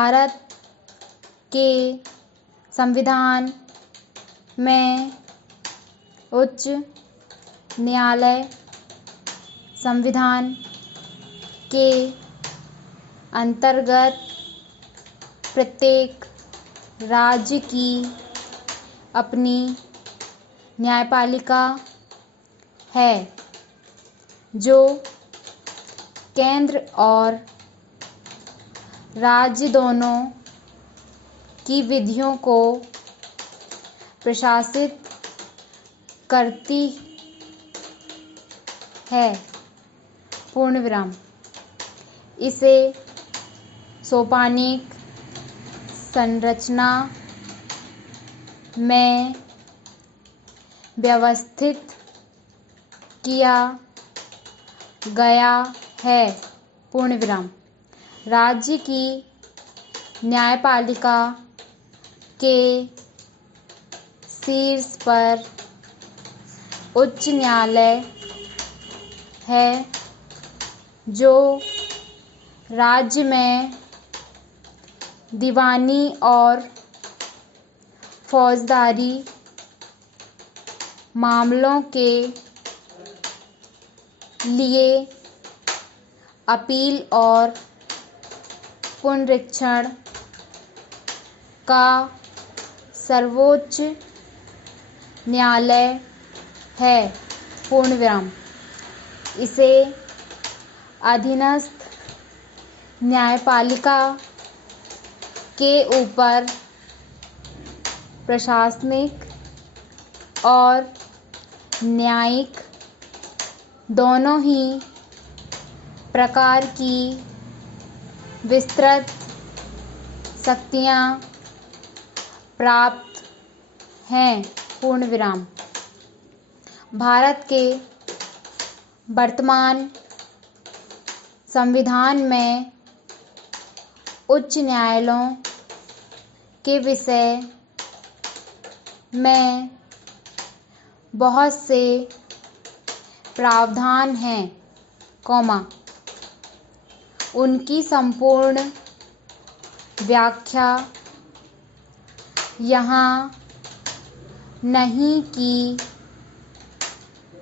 भारत के संविधान में उच्च न्यायालय संविधान के अंतर्गत प्रत्येक राज्य की अपनी न्यायपालिका है, जो केंद्र और राज्य दोनों की विधियों को प्रशासित करती है। पूर्णविराम। इसे सोपानिक संरचना में व्यवस्थित किया गया है। पूर्णविराम। राज्य की न्यायपालिका के शीर्ष पर उच्च न्यायालय है, जो राज्य में दीवानी और फौजदारी मामलों के लिए अपील और पुनरीक्षण का सर्वोच्च न्यायालय है। पूर्णविराम। इसे अधीनस्थ न्यायपालिका के ऊपर प्रशासनिक और न्यायिक दोनों ही प्रकार की विस्तृत शक्तियां प्राप्त हैं। पूर्णविराम। भारत के वर्तमान संविधान में उच्च न्यायालयों के विषय में बहुत से प्रावधान हैं, उनकी संपूर्ण व्याख्या यहाँ नहीं की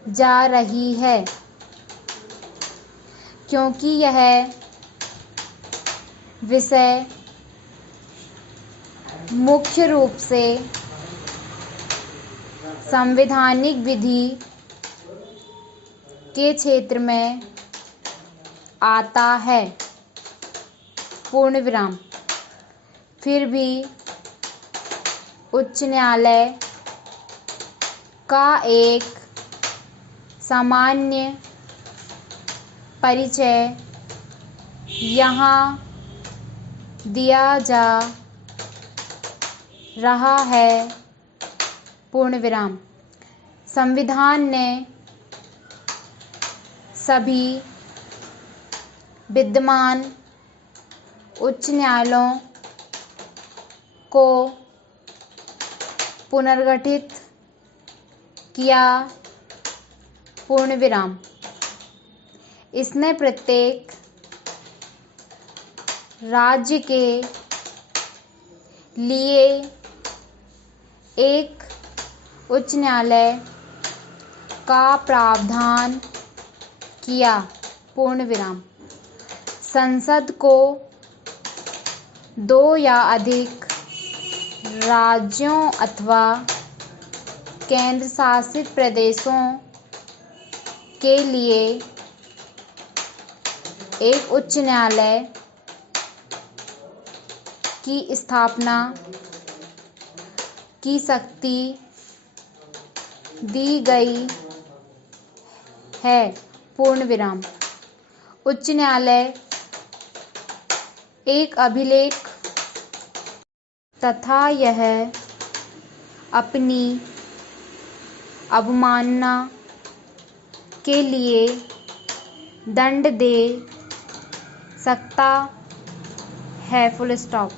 जा रही है, क्योंकि यह विषय मुख्य रूप से संवैधानिक विधि के क्षेत्र में आता है। पूर्णविराम। फिर भी उच्च न्यायालय का एक सामान्य परिचय यहाँ दिया जा रहा है। पूर्णविराम। संविधान ने सभी विद्यमान उच्च न्यायालयों को पुनर्गठित किया। पूर्णविराम। इसने प्रत्येक राज्य के लिए एक उच्च न्यायालय का प्रावधान किया। पूर्णविराम। संसद को दो या अधिक राज्यों अथवा केंद्र शासित प्रदेशों के लिए एक उच्च न्यायालय की स्थापना की शक्ति दी गई है। पूर्णविराम। उच्च न्यायालय एक अभिलेख तथा यह अपनी अवमानना के लिए दंड दे सकता है। Full stop.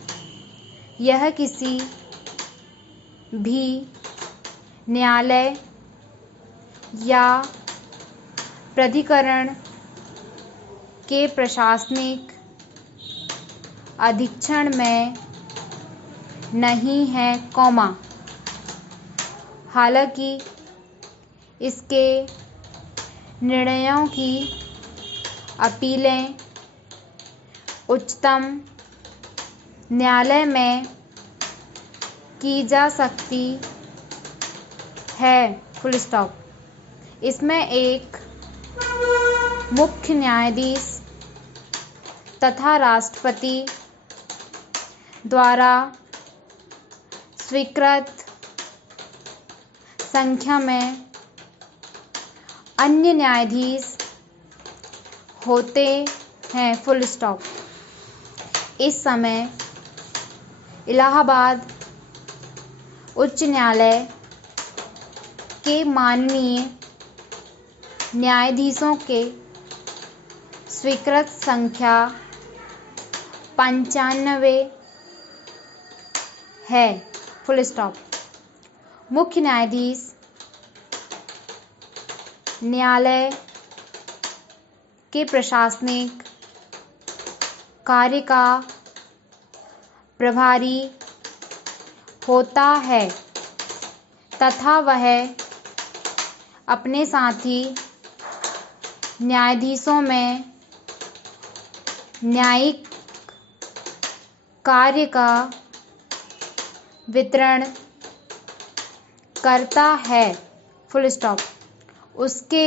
यह किसी भी न्यायालय या प्राधिकरण के प्रशासनिक अधीक्षण में नहीं है, हालांकि इसके निर्णयों की अपीलें उच्चतम न्यायालय में की जा सकती है। Full stop. इसमें एक मुख्य न्यायाधीश तथा राष्ट्रपति द्वारा स्वीकृत संख्या में अन्य न्यायाधीश होते हैं। Full stop. इस समय इलाहाबाद उच्च न्यायालय के माननीय न्यायाधीशों के स्वीकृत संख्या 95 है। Full stop. मुख्य न्यायाधीश न्यायालय के प्रशासनिक कार्य का प्रभारी होता है तथा वह अपने साथी न्यायाधीशों में न्यायिक कार्य का वितरण करता है। Full stop. उसके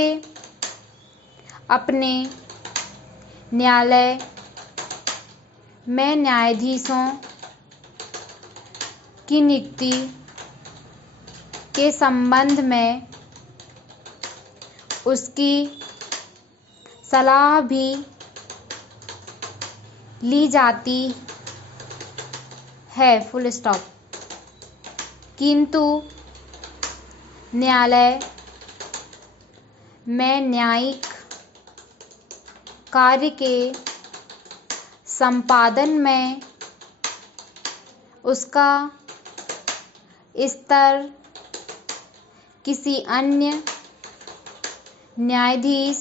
अपने न्यायालय में न्यायाधीशों की नियुक्ति के संबंध में उसकी सलाह भी ली जाती है। Full stop. किंतु न्यायालय में न्यायिक कार्य के संपादन में उसका स्तर किसी अन्य न्यायाधीश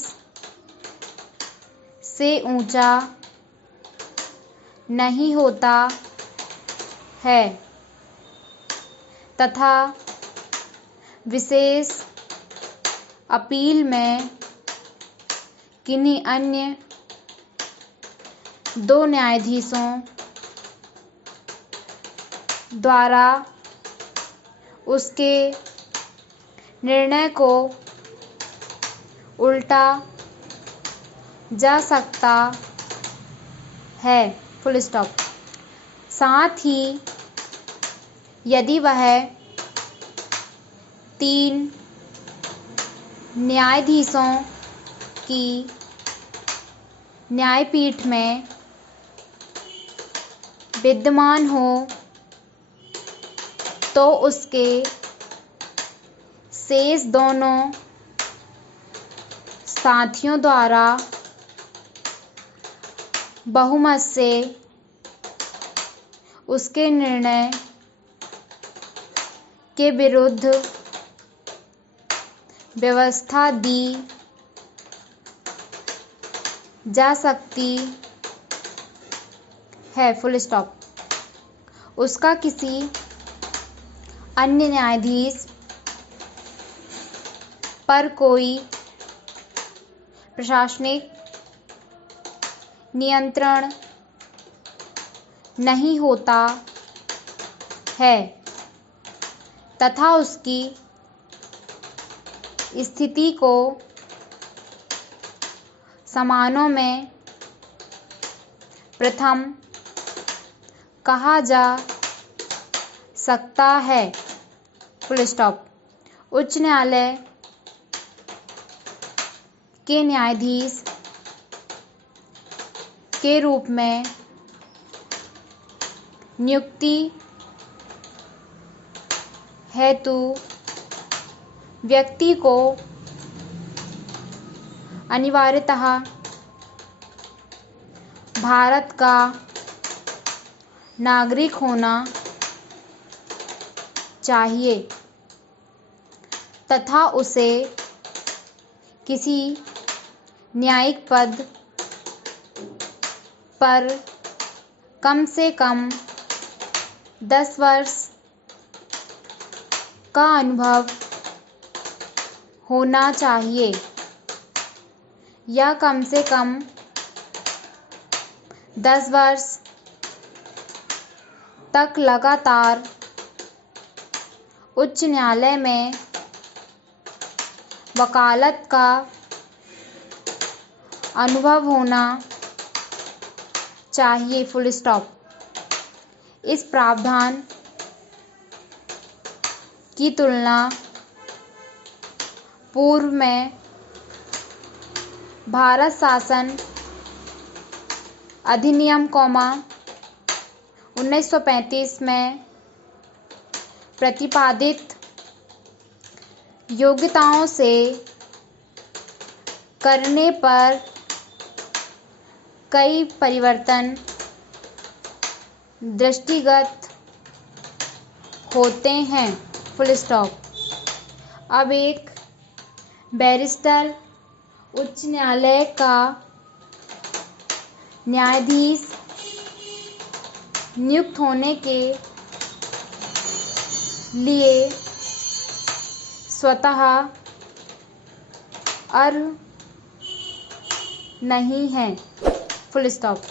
से ऊंचा नहीं होता है तथा विशेष अपील में किन्हीं अन्य 2 न्यायाधीशों द्वारा उसके निर्णय को उल्टा जा सकता है। Full stop. साथ ही यदि वह 3 न्यायाधीशों की न्यायपीठ में विद्यमान हो तो उसके शेष दोनों साथियों द्वारा बहुमत से उसके निर्णय के विरुद्ध व्यवस्था दी जा सकती है। Full stop. उसका किसी अन्य न्यायाधीश पर कोई प्रशासनिक नियंत्रण नहीं होता है तथा उसकी स्थिति को समानों में प्रथम कहा जा सकता है। Full stop. उच्च न्यायालय के न्यायाधीश के रूप में नियुक्ति हेतु व्यक्ति को अनिवार्यतः भारत का नागरिक होना चाहिए तथा उसे किसी न्यायिक पद पर कम से कम 10 वर्ष का अनुभव होना चाहिए या कम से कम 10 वर्ष तक लगातार उच्च न्यायालय में वकालत का अनुभव होना चाहिए। Full stop. इस प्रावधान की तुलना पूर्व में भारत शासन अधिनियम 1935 में प्रतिपादित योग्यताओं से करने पर कई परिवर्तन दृष्टिगत होते हैं। Full stop. अब एक बैरिस्टर उच्च न्यायालय का न्यायाधीश नियुक्त होने के लिए स्वतः अर्ह नहीं है। Full stop.